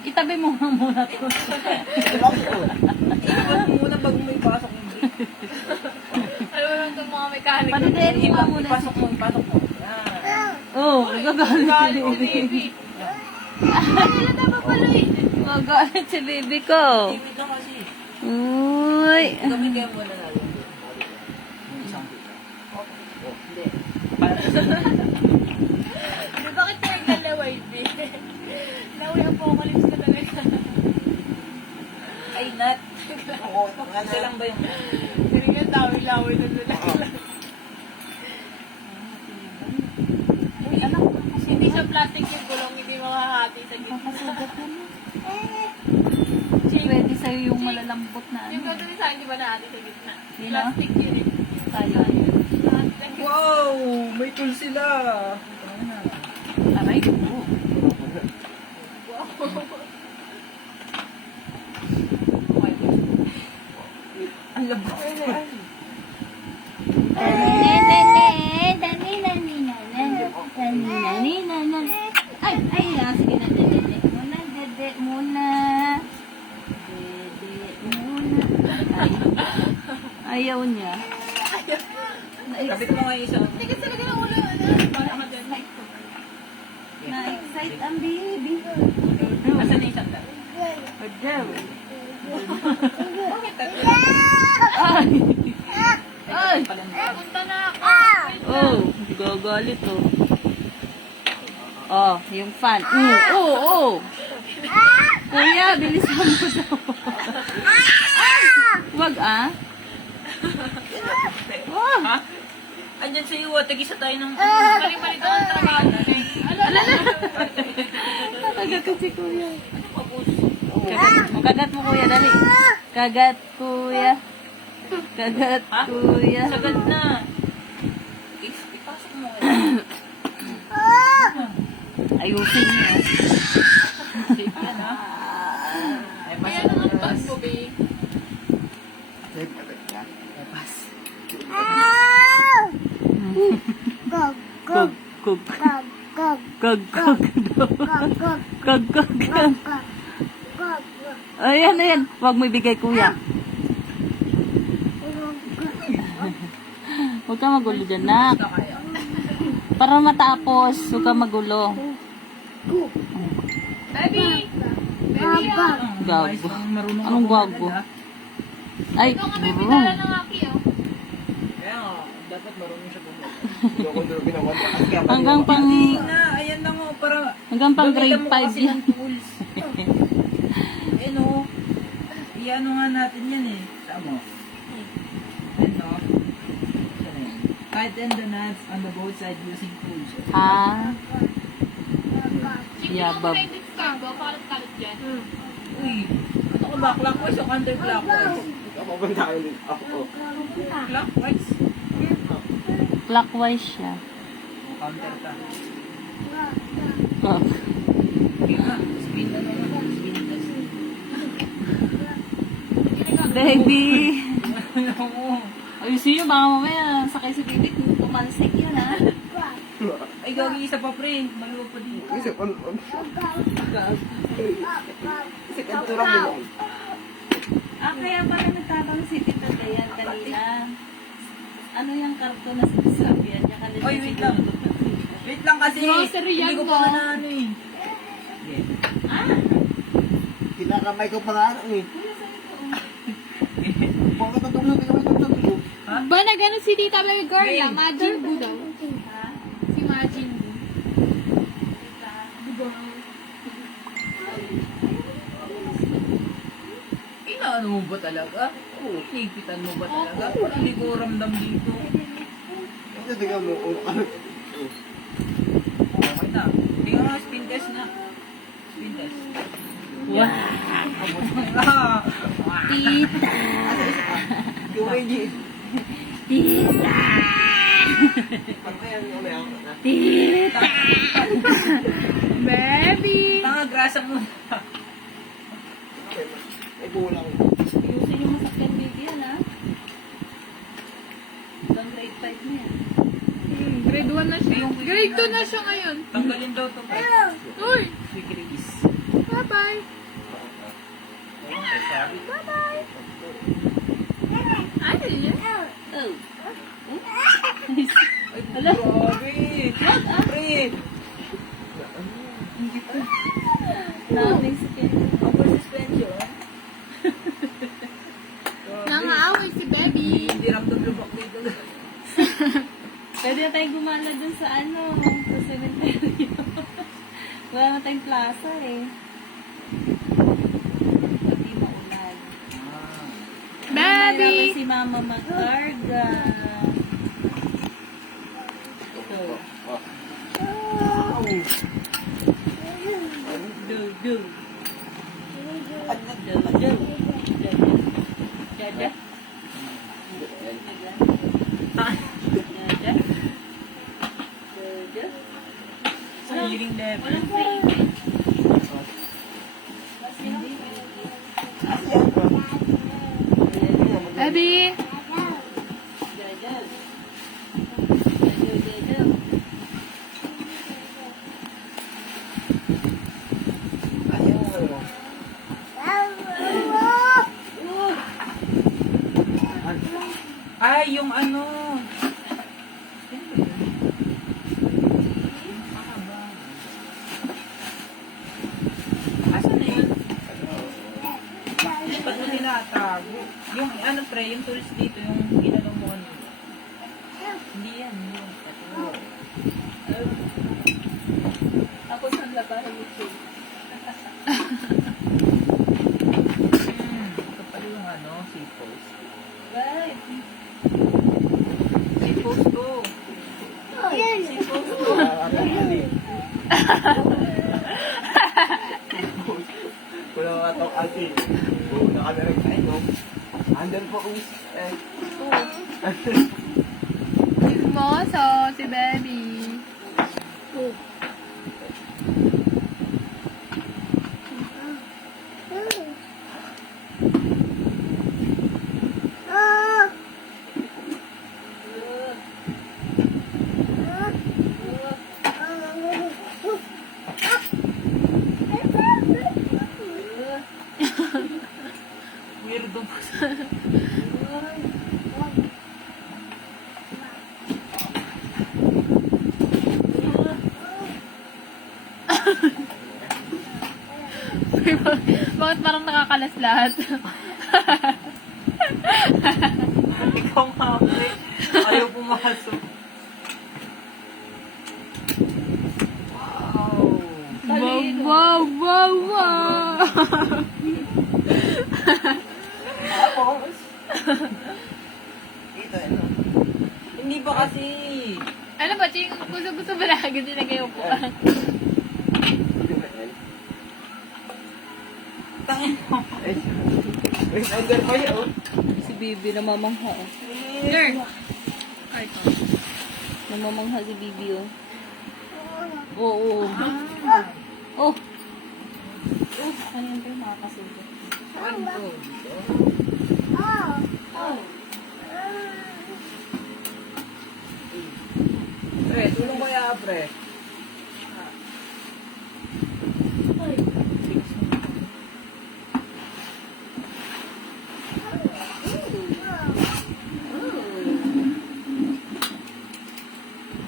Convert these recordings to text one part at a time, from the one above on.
Itabi mo nga muna to. Iwan mo muna bago mo ipasok mo. Alam mo lang itong mga mechanic. Panutin mo nga muna. Ipasok mo. Oo, nagagalit si baby. Sila dapat pala eh. Nagagalit si baby ko. Tipid lang kasi. Uy. Gawin kayo muna natin. Isang pita. Hindi. Para sa Bakit tayo nalaway din? Laway ang apocalypse na talaga. ay nat. Oo, isa lang ba yung... Hindi nga laway na talaga. Uy, anak. Hindi siya plastic yung gulong, hindi makahati sa gitna. Nakasugat na mo. Pwede sa'yo yung malalambot na Yung ano. gagawin sa akin, di ba nahati sa gitna? Yun, Plastic yun eh. Tayo. Wow! May tool sila! Aray ko. Ang labo. Ay, ay, sige na, dede muna, dede muna. Dede muna. Ay, ayaw niya. Kapit mo nga yung isa. Tigas talaga ng ulo. Para ka dyan. Na-excite ang baby. Asan na yung sandal? Agaw. Bakit tatlo? Ay! Ay! Punta na ako. Oh, gagalit oh. Oh, yung fan. Oh. Kuya, bilisan mo daw. Wag ah. Oh. Ha? Andyan sa iyo, tag-isa tayo ng... Mali-mali daw ang trabaho natin. Alala. Kagat ko si kuya. Kagat mo kuya, dali. Kagat kuya. Kagat Ha? kuya. Sagad na. Ipasok mo nga. Ayusin niya. Safe yan, ha? Ay, Kaya pasok mo. naman pag mo, babe. Kug. Kug. Kug. Kug. Ayan. Huwag mo ibigay kuya. Huwag ka magulo dyan, nak. Basta kaya. Para matapos, huwag ka magulo. Baby! Baby, ah. Gago. Marunong Anong ako gago? magdala. Ay, Ikaw nga may pinala ng aki, oh. Kaya nga, dapat marunong siya bumalik. hanggang pang Hindi na, ayan lang o, para... hanggang pang grade gamitan mo 5 kasi yan. ng tools. Eh no, iano nga natin yan eh. Saan mo? Ano? Saan na yan? Tighten the nuts on the both sides using tools. Ha? Chicken Yeah, mo Bob. na yung cargo, kalat-kalat dyan. Uy, ano ko ba? Clockwise o counterclockwise? Clockwise? Clockwise siya. Counter ka. Oh. Okay nga, spin na naman. Spin test. Baby! Ano? Ayusin nyo, baka mamaya sakay si baby, tumalsik yun ha. Ay, gagi isa pa pre. Maluwa pa dito. Kaya pala nagtatanong si Tita Dayan kanina. Ano yung karton na sinasabihan niya kanina? Oy, wait lang. Wait lang kasi. Grocery yan, Hindi ko pa no? na ano eh. Kinakamay ko pa nga eh. Bakit natulog? Ba na gano'n si Tita Baby Girl, Babe. ah, Majin Buu daw. Si Majin Buu. Inaano mo ba talaga? Higpitan mo ba talaga? Parang hindi ko ramdam dito. Kasi tingnan mo, ano, Okay na. Tingnan mo, spin test na. Spin test. Wow! Ah! Tita! Kuwagi. Tita! Tita! Baby! Tanga, grasa mo. may bulang. Ayusin yung masakyan baby yan ha. Hanggang grade 5 na yan. Grade 1 na siya. Grade 2 na siya ngayon. Tanggalin daw to. Uy! Quick release. Bye-bye! Oh. Ay, grabe. Pre. Daming sakit. Upper suspension. Nangaaway si Baby. Hindi ramdam lubak dito. Pwede na tayong gumala dun sa sa cemetery. Wala na tayong plaza eh. Pati maulan. Baby! Nahirapan si Mama magkarga. Ito. Do, do. Do, do. Dada. Dada. Dada. Sa hearing level. Walang favorite. Baby! Dada. Dada. Ay, yung ano. Asan na yun? Ba't mo tinatago? Yung ano pre, yung tourist dito, yung ginanong mo ano. Hindi yan, yun. Tapos ang labahan YouTube. Ito pala yung ano, seapost. Right. Seapost to. Seafood to. Kulang nga ito kasi. Una kami nag-tayo. Under po kung Chismoso si Baby. Weirdo po. Bakit parang nakakalas lahat? Ikaw nga pre. Ayaw pumasok. Wow. Wow, wow, wow, wow! Tapos? Ito, ano? Hindi ba kasi? Ano ba, Ching? Gusto ba lagi nila kayo po? Tangin mo. Wait, under pa yun. Si Bibi namamangha. Oh. Learn! Ay, ito. Namamangha si Bibi oh. Oo. Oh. Oh, ano yun kayo makakasugot? Ano to? Dito? Pre, tulong kaya pre.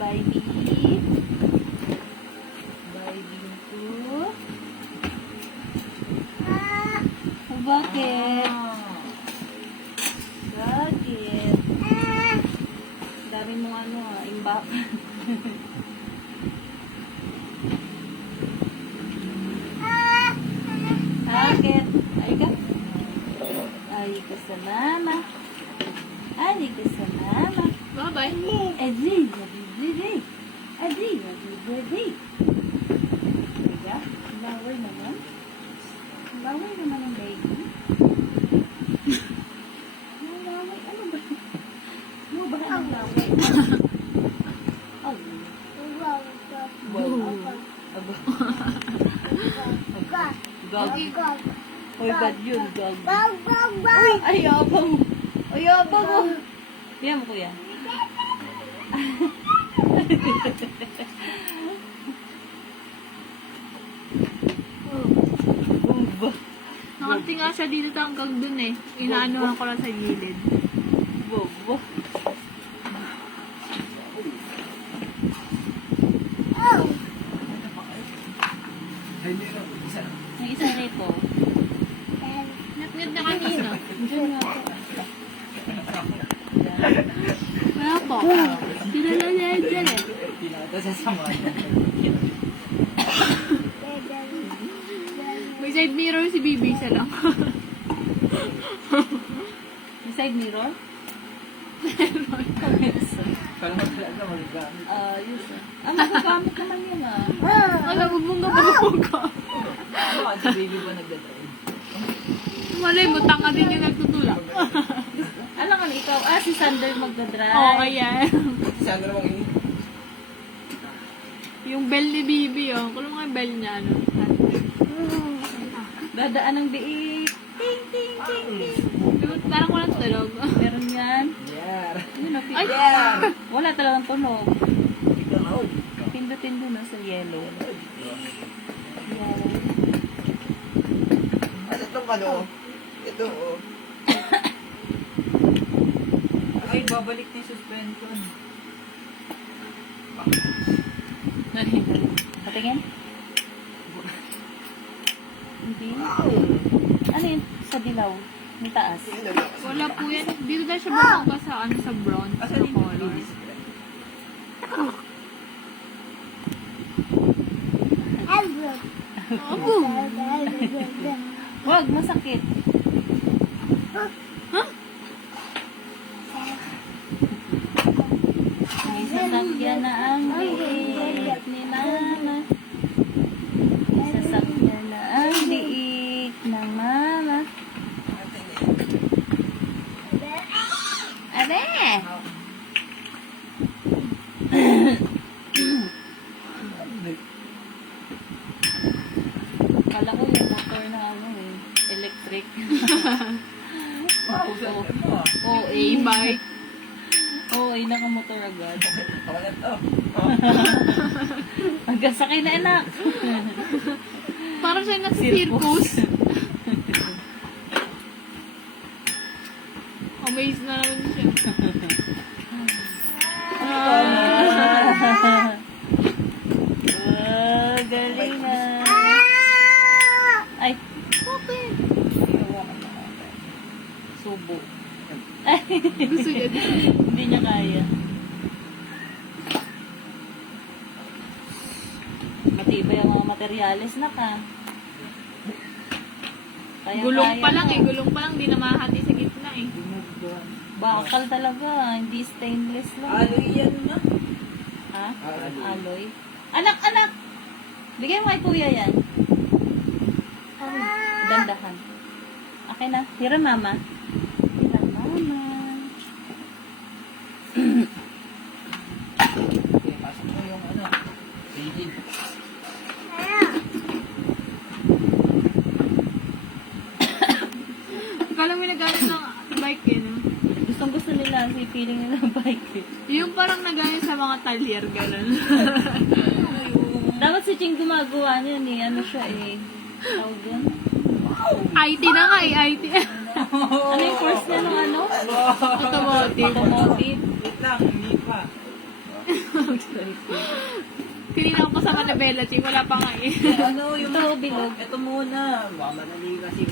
Bye, Bibi. Bye, Bintu. Bakit? Bakit? Dami mong ano imbak. Bakit? Ay ka? Ay ka sa mama. Ay ka sa mama. Bye-bye. Adi, adi, adi, adi. Teka, lower naman. Lower naman ang baby. Lower, ano ba? Ano ba ang lower? Oh. Wow. Aba. Gag. Hoy, bad yun, gag. Uy, ay, abang. Ay, abang mo. Biyan mo, kuya. Uba. Nakarating nga siya dito hanggang dun eh. Inaanuhan ko lang sa gilid. Bobo. Hindi na, isa. May isa rito. Natngit na kanina. Diyan nga po. Wala po. Pinalala dyan eh. Tinata sa sama. May side mirror si Bibi isa lang. May side mirror? Parang talaga magagamit. Yun siya. Magagamit naman yun Alam mo, bunga. Bakit si baby ba nagdadrive? Malay mo, tanga din yung nagtutulak. Alam ka na ikaw, si Sander magdadrive. Oo, kaya. Saan namang ini? Yung bell ni Bibi, oh. Kung ano yung bell niya, ano? Dadaan ng diik. Ting, ting, ting, ting. Parang walang tulog. Meron yan. Yeah. Yun na, Ay! wala talagang tunog. Ikaw. Pindutin doon sa yellow. Yellow. Ano itong ano? Ito, oh. Ay, babalik na yung suspension. Patingin? Hindi. Ano yun? Sa dilaw. May taas. Wala po yan. Dito na siya bumangga sa, ano, sa bronze. Asan na yung color. release? Wag, masakit. May sasakyan na ang liit ni Mama. May sasakyan na ang liit ng Mama. Abe! Kala ko yung motor na ano electric. Wow, saan mo? Oo, E-bike. Oo, nakamotor agad. Ako na to. Hanggang sakay na anak. Parang siya nasa circus. Amazed na naman siya. Galing na. Ay, subo. Gusto niya din. Hindi niya kaya. Matibay ang mga materyales na ka. Kaya Gulong pa lang mo. eh. Gulong pa lang. Di na mahati sa gitna eh. Bakal talaga. Hindi stainless lang. Aloy yan ma. Ha? Alloy. Alloy. Anak, anak! Bigay mo kay kuya yan. Dandahan. Okay na. Tira mama. Tira mama. Okay, pasok mo yung ano. Baby. Akala mo nagamit ng bike eh, no? Gustong gusto nila. Kasi feeling nila ang bike eh. Yung parang nagamit sa mga talyer, gano'n. Dapat si Ching gumagawa niyan eh. Ano siya eh. Tawag doon? IT na nga eh, IT. Ano yung course niya nung ano? Automotive. Automotive. Wait lang, hindi pa. Kanina ko pa sa Manabela, Ching. Wala pa nga eh. Ano yung... Ito, bilog. Ito muna. Mamadali kasi.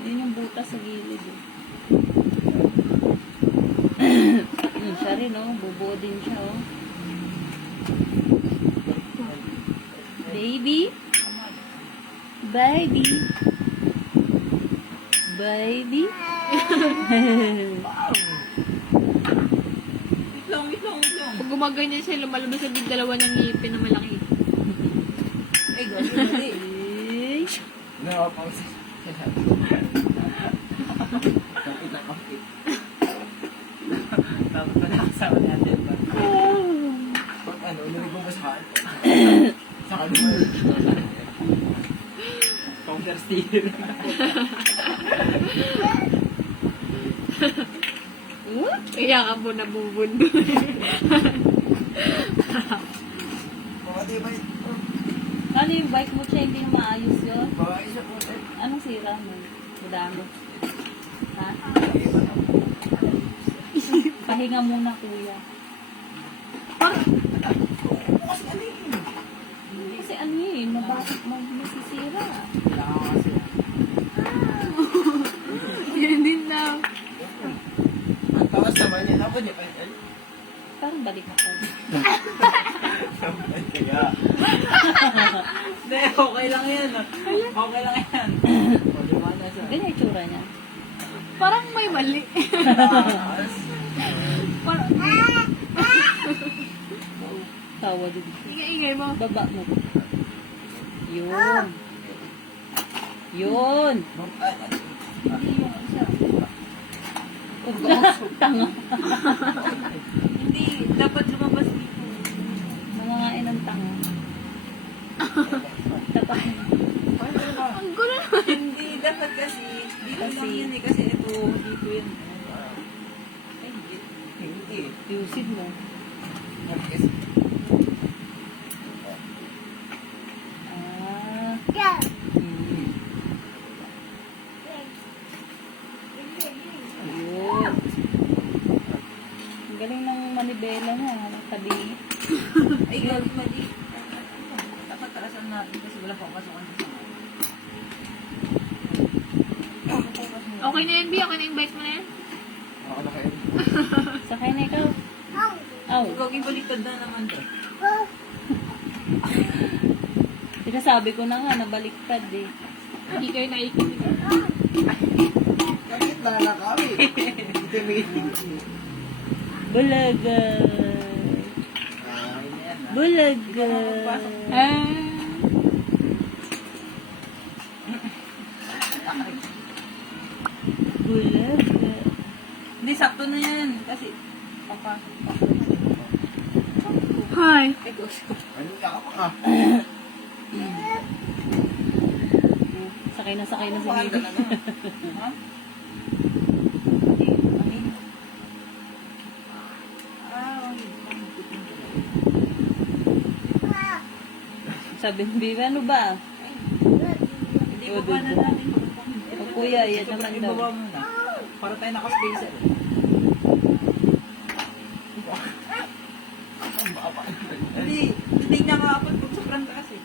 Yun yung butas sa gilid eh. Siya rin oh. Bubuo din siya oh. Baby. Baby. Baby. Wait lang. Pag gumaganyan siya, lumalabas sa dalawa niyang ngipin na malaki. Ay, gawin mali. Eh. Nakapangsa. Kapit na kapit. Tapos pala kasama natin ba? Pag ano, narinig mo ba sa kaan? Sa kaan mo. Counter steer. Kaya ka po nabubundo. Mga di ba yun? Ano yung bike mo siya? Hindi na maayos yun? Mga isa po. Anong sira mo? Madami. Ha? Pahinga muna kuya. Bukas ka na yun. niya pa yun. Parang balik ako. Kaya, Hindi, okay lang yan. Okay lang yan. O, di ba nasa? Ganyan yung tsura niya. Parang may mali. Taas. Parang, Tawa din. ingay-ingay mo. Baba mo. Yun. Yun. Hindi yung isa. Tanga. Hindi, dapat lumabas dito. Nangangain ng tanga. Tatak. Ang gulo naman. Hindi, dapat kasi. Dito lang Kasi- yan eh. Kasi ito, dito yan. Ay, hindi. Hindi. Yusid mo. Kasi, Ah. Hmm. Yun. Ang galing ng manibela niya. Tabi. ay, gawin mali. Dapat taasan natin kasi wala pang kasukan sa sama. Okay na yan, B. Okay na yung bike mo na yan. ako na kayo. Sakay na ikaw. Aw. Huwag ibaliktad na naman to. Sinasabi ko na nga, nabaliktad eh. Hindi kayo naikinig. Bakit na kami? Ito meeting. Bulaga. Ay, na yan ah. Bulaga. Ah. Bulaga. Hindi, sakto na yan. Kasi, papasok pa. Hi. Ay, gusto ko. Ano ka pa? Sakay na si Pakanda Baby. na naman. Ha? Hindi, amin. Ah, Sabi ni Baby, ano ba? hindi ko pa na natin. O kuya, yan naman daw. Ibaba mo na. Para tayo naka-spacer. Hindi, hindi niya kaapot pag sobrang taas eh.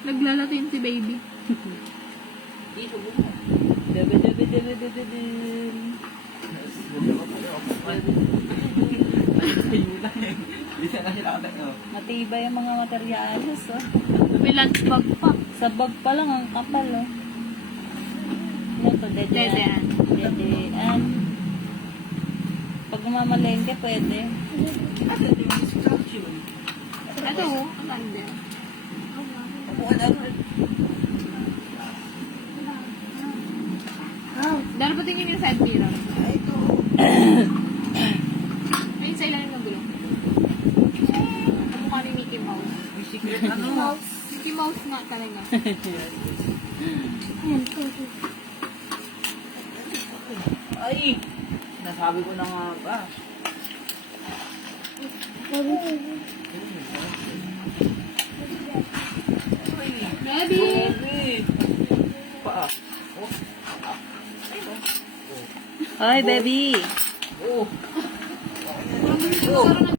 Naglalatin si baby. Hindi, subo mo. Dabi, dabi, dabi, dabi, dabi. Hindi siya na sila katak. Matibay ang mga materyales, oh. May lunch bag pa. Sa bag pa lang, ang kapal, oh. Ano to? Dedean. Dedean. Dedean. Pag mamalengke, pwede. Kasi ito yung instruction. Ito, ang ganda. Upuan agad. Darapatin yung side mirror. Ay, ito. Ayun sa ilalim ng gulong. Kamukha ni Mickey Mouse. May secret ano? Mickey Mouse nga talaga. Ay! Nasabi ko na nga ba? Baby! Baby! Paa. Hi, baby. Oh! Parang gusto ko